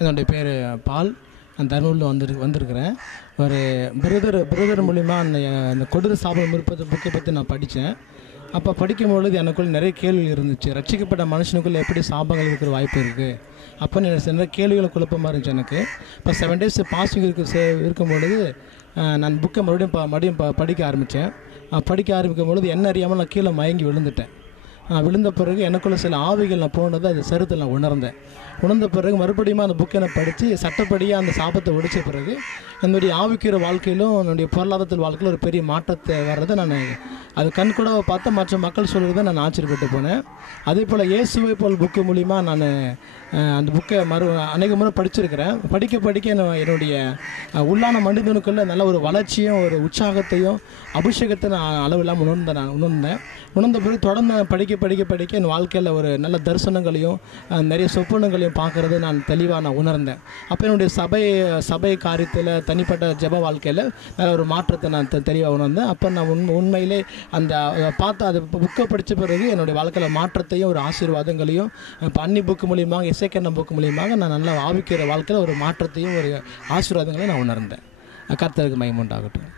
என்னுடைய பேர் பால். நான் தர்மபுரியில் வந்திருக்கிறேன். ஒரு பிரதர் மூலிமா அந்த கொடூர சாபம் இருப்பது புக்கை பற்றி நான் படித்தேன். அப்போ படிக்கும்பொழுது எனக்குள்ள நிறைய கேள்விகள் இருந்துச்சு. ரட்சிக்கப்பட்ட மனுஷனுக்குள்ளே எப்படி சாபங்கள் இருக்கிற வாய்ப்பு இருக்குது அப்போ நிறைய கேள்விகள் குழப்பமாக இருந்துச்சு எனக்கு. இப்போ 7 days பாசிங் இருக்கும்பொழுது நான் புக்கை மறுபடியும் படிக்க ஆரம்பித்தேன். படிக்க ஆரம்பிக்கும் பொழுது என்ன அறியாமல் நான் கீழே மயங்கி விழுந்துட்டேன். விழுந்த பிறகு எனக்குள்ள சில ஆவிகள் நான் போனது அது சருத்தில் நான் உணர்ந்த பிறகு மறுபடியும் அந்த புக்கை நான் படித்து சட்டப்படியாக அந்த சாபத்தை ஒடித்த பிறகு என்னுடைய ஆவிக்கிற வாழ்க்கையிலும் என்னுடைய பொருளாதாரத்தில் வாழ்க்கையில் ஒரு பெரிய மாற்றத்தை வர்றதை நான் அது கண்கூட பார்த்து மற்ற மக்கள் சொல்கிறத நான் ஆச்சரியப்பட்டு போனேன். அதே போல் இயேசுவை போல் புக்கு மூலிமா நான் அந்த புக்கை அநேக முறை படிச்சிருக்கிறேன். படிக்க என்னுடைய உள்ளான மனிதனுக்குள்ள நல்ல ஒரு வளர்ச்சியும் ஒரு உற்சாகத்தையும் அபிஷேகத்தை நான் அளவில்லாமல் உணர்ந்த பிறகு தொடர்ந்து படிக்க என் வாழ்க்கையில் ஒரு நல்ல தரிசனங்களையும் நிறைய சொப்பனங்களையும் பார்க்குறது நான் தெளிவாக உணர்ந்தேன். அப்போ என்னுடைய சபை காரியத்தில் தனிப்பட்ட ஜெப வாழ்க்கையில் நல்ல ஒரு மாற்றத்தை நான் தெளிவாக உணர்ந்தேன். அப்போ நான் உண்மையிலே அந்த பார்த்து அது புக்கை படித்த பிறகு என்னுடைய வாழ்க்கையில் மாற்றத்தையும் ஒரு ஆசீர்வாதங்களையும் இப்போ அன்னி புக்கு மூலியமாக இசைக்கண்ண புக்கு மூலியமாக நான் நல்லா ஆவிக்கிற வாழ்க்கையில் ஒரு மாற்றத்தையும் ஒரு ஆசீர்வாதங்களையும் நான் உணர்ந்தேன். கர்த்தருக்கு மகிமை உண்டாகட்டும்.